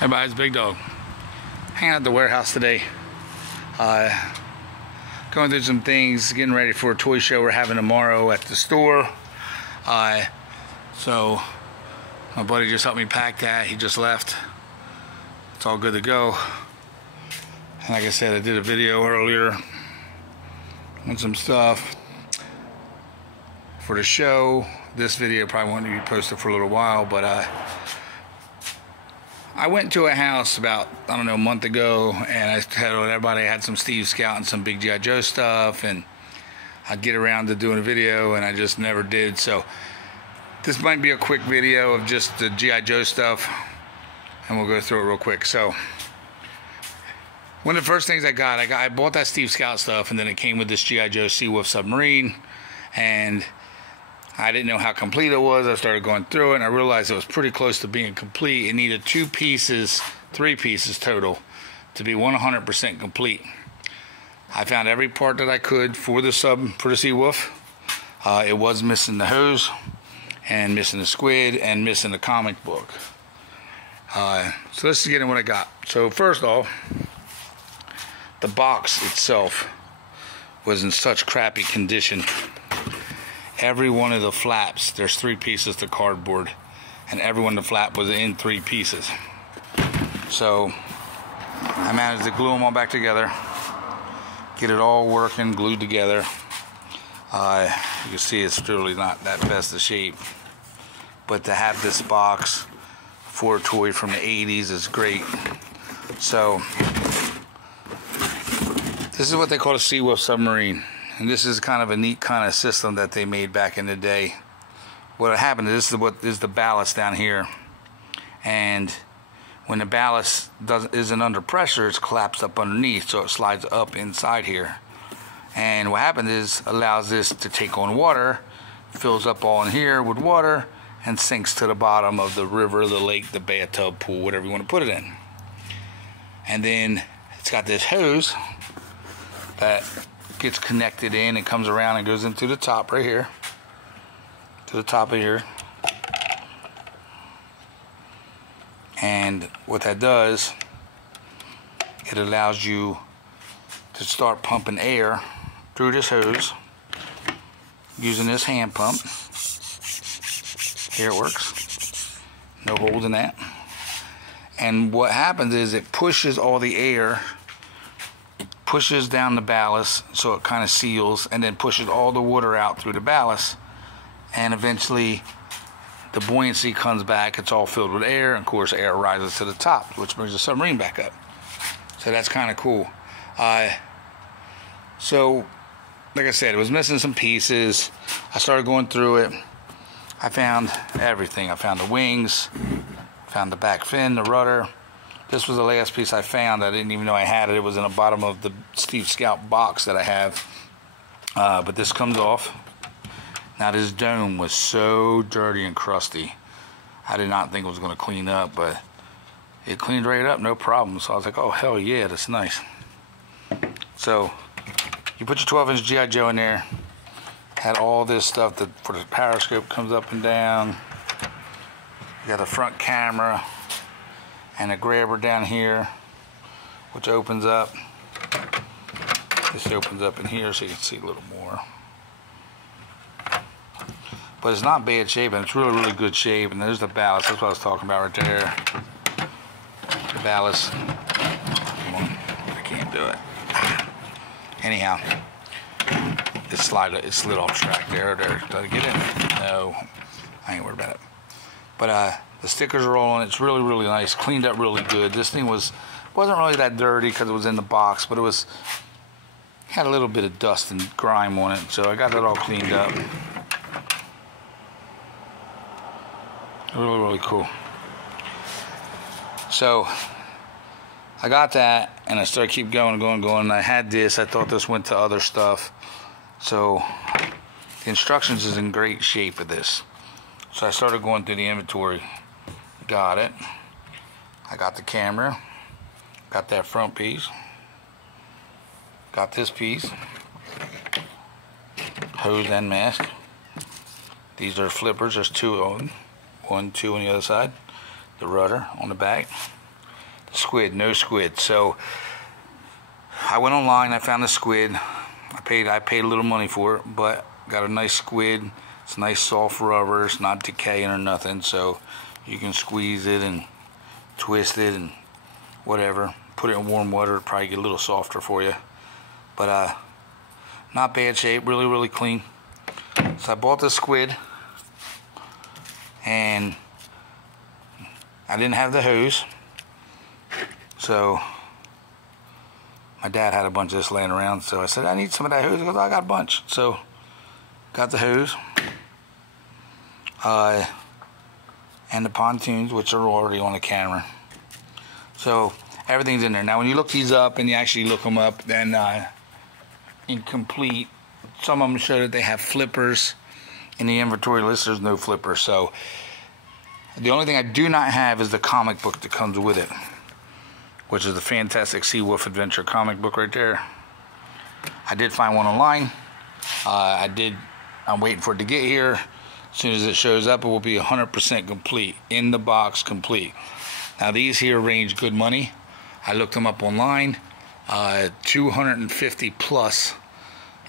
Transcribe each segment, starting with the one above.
Hey guys, Big Dog. Hanging out at the warehouse today. Going through some things, getting ready for a toy show we're having tomorrow at the store. So my buddy just helped me pack that. He just left. It's all good to go. And like I said, I did a video earlier on some stuff for the show. This video probably won't be posted for a little while, but I went to a house about, I don't know, a month ago, and I told everybody I had some Steve Scout and some big G.I. Joe stuff, and I'd get around to doing a video, and I just never did. So this might be a quick video of just the G.I. Joe stuff, and we'll go through it real quick. So one of the first things I bought that Steve Scout stuff, and then it came with this G.I. Joe SeaWolf submarine, and I didn't know how complete it was. I started going through it, and I realized it was pretty close to being complete. It needed 3 pieces total to be 100% complete. I found every part that I could for the SeaWolf. It was missing the hose, and missing the squid, and missing the comic book. So let's get in what I got. So first off, the box itself was in such crappy condition. Every one of the flaps, there's 3 pieces to cardboard, and every one of the flap was in 3 pieces. So I managed to glue them all back together, get it all working, glued together. You can see it's really not that best of shape, but to have this box for a toy from the 80s is great. So this is what they call a SeaWolf submarine. And this is kind of a neat kind of system that they made back in the day. What happened is, this is what is the ballast down here, and when the ballast isn't under pressure, it's collapsed up underneath, so it slides up inside here. And what happened is, allows this to take on water, fills up all in here with water, and sinks to the bottom of the river, the lake, the bathtub, pool, whatever you want to put it in. And then it's got this hose that gets connected in and comes around and goes into the top right here, to the top of here. And what that does, it allows you to start pumping air through this hose using this hand pump. Here it works, no holes in that. And what happens is, it pushes all the air, pushes down the ballast so it kind of seals, and then pushes all the water out through the ballast, and eventually the buoyancy comes back. It's all filled with air, and of course air rises to the top, which brings the submarine back up. So that's kind of cool. So like I said, it was missing some pieces. I started going through it. I found everything. I found the wings, found the back fin, the rudder. This was the last piece I found. I didn't even know I had it. It was in the bottom of the Steve Scout box that I have. But this comes off. Now this dome was so dirty and crusty. I did not think it was going to clean up, but it cleaned right up, no problem. So I was like, oh hell yeah, that's nice. So you put your 12-inch G.I. Joe in there. Had all this stuff that for the periscope comes up and down. You got a front camera and a grabber down here, which opens up. This opens up in here so you can see a little more. But it's not bad shape, and it's really, really good shape. And there's the ballast. That's what I was talking about right there. The ballast. Come on, I can't do it. Anyhow, it slid off track there. Did I get in? No, I ain't worried about it. But the stickers are all on it. It's really, really nice. Cleaned up really good. This thing wasn't really that dirty because it was in the box, but it had a little bit of dust and grime on it. So I got that all cleaned up. Really, really cool. So I got that, and I started keep going. And I had this. I thought this went to other stuff. So the instructions is in great shape of this. So I started going through the inventory. Got it. I got the camera. Got that front piece. Got this piece. Hose and mask. These are flippers. There's 2 of them. 1, 2 on the other side. The rudder on the back. Squid, no squid. So I went online, I found the squid. I paid a little money for it, but got a nice squid. It's nice soft rubber, it's not decaying or nothing, so you can squeeze it and twist it and whatever. Put it in warm water, it'll probably get a little softer for you. But not bad shape, really, really clean. So I bought the squid, and I didn't have the hose, so my dad had a bunch of this laying around, so I said, I need some of that hose. He goes, I got a bunch. So got the hose, and the pontoons, which are already on the camera. So everything's in there. Now when you look these up and you actually look them up, then incomplete, some of them show that they have flippers. In the inventory list, there's no flippers. So the only thing I do not have is the comic book that comes with it, which is the fantastic SeaWolf Adventure comic book right there. I did find one online. I'm waiting for it to get here. As soon as it shows up, it will be 100% complete, in the box complete. Now these here range good money. I looked them up online, 250 plus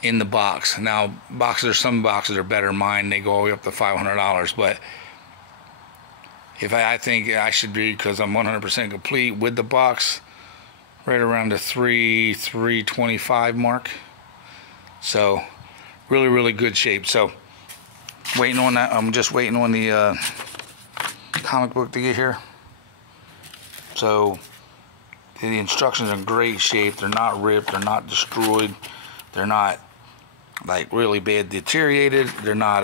in the box. Now some boxes are better than mine, they go all the way up to $500, but if I think I should be, because I'm 100% complete with the box, right around the $325 mark. So really, really good shape. So waiting on that. I'm just waiting on the comic book to get here. So the instructions are in great shape. They're not ripped, they're not destroyed, they're not like really bad deteriorated, they're not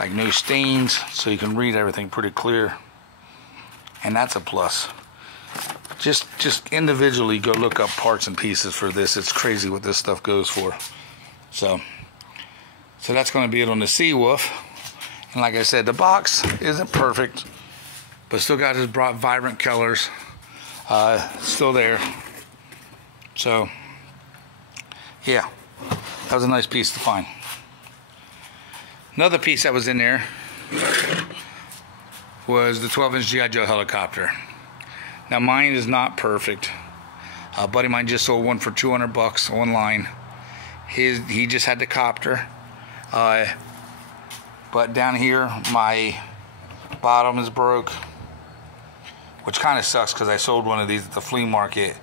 like no stains, so you can read everything pretty clear, and that's a plus. Just individually go look up parts and pieces for this. It's crazy what this stuff goes for. So that's going to be it on the SeaWolf. And like I said, the box isn't perfect, but still got his bright, vibrant colors still there. So yeah, that was a nice piece to find. Another piece that was in there was the 12-inch G.I. Joe helicopter. Now mine is not perfect. A buddy of mine just sold one for 200 bucks online. He just had the copter. But down here, my bottom is broke, which kind of sucks because I sold one of these at the flea market,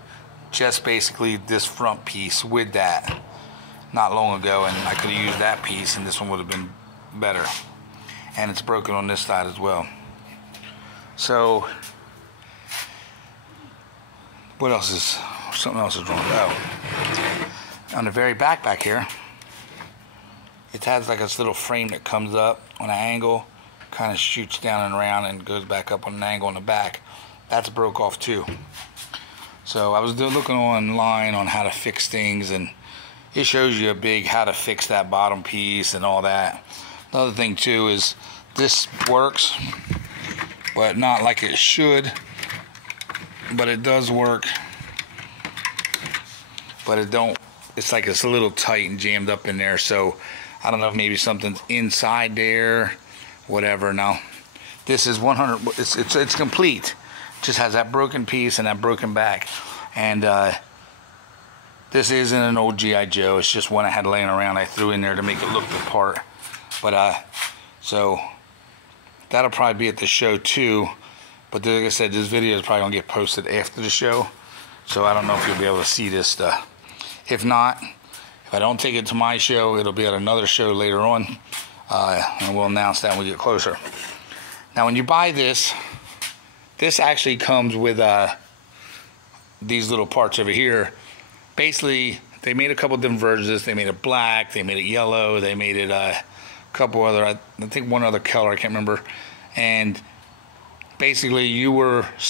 just basically this front piece with that, not long ago, and I could have used that piece and this one would have been better. And it's broken on this side as well. So what else is, something else is wrong. Oh, on the very back here, it has like this little frame that comes up on an angle, kind of shoots down and around and goes back up on an angle on the back. That's broke off too. So I was looking online on how to fix things, and it shows you a big how to fix that bottom piece and all that. Another thing too is this works, but not like it should. But it does work, but it don't. It's like it's a little tight and jammed up in there. So I don't know if maybe something's inside there, whatever. Now this is 100. It's complete. Just has that broken piece and that broken back, and this isn't an old G.I. Joe. It's just one I had laying around. I threw in there to make it look the part. But so that'll probably be at the show too. But like I said, this video is probably gonna get posted after the show, so I don't know if you'll be able to see this stuff. If not, if I don't take it to my show, it'll be at another show later on, and we'll announce that when we get closer. Now, when you buy this, this actually comes with these little parts over here. Basically, they made a couple different versions. They made it black, they made it yellow, they made it a couple other, I think one other color, I can't remember. And basically,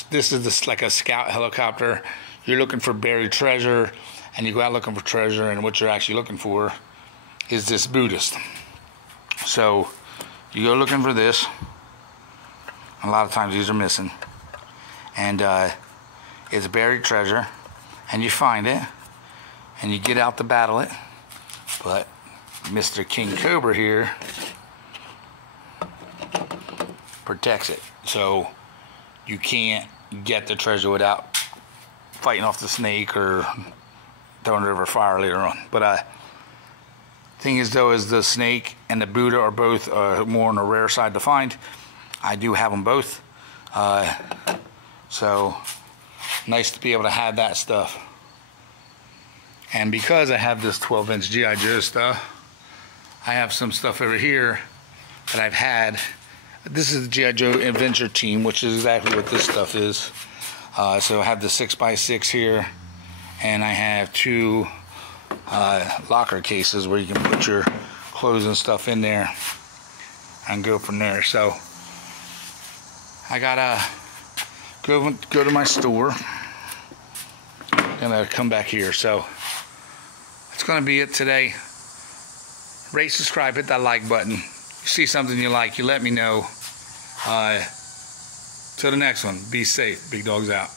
this is like a scout helicopter. You're looking for buried treasure, and you go out looking for treasure, and what you're actually looking for is this Buddhist. So you go looking for this. A lot of times these are missing, and it's buried treasure, and you find it, and you get out to battle it. But Mr. King Cobra here protects it, so you can't get the treasure without fighting off the snake or throwing it over fire later on. But thing is though, is the snake and the Buddha are both more on the rare side to find. I do have them both, so nice to be able to have that stuff. And because I have this 12-inch G.I. Joe stuff, I have some stuff over here that I've had. This is the G.I. Joe Adventure Team, which is exactly what this stuff is. So I have the 6x6 here, and I have 2 locker cases where you can put your clothes and stuff in there and go from there. So I gotta go to my store. Gonna come back here. So that's gonna be it today. Rate, subscribe, hit that like button. You see something you like, you let me know. Till the next one, be safe. Big Dogs out.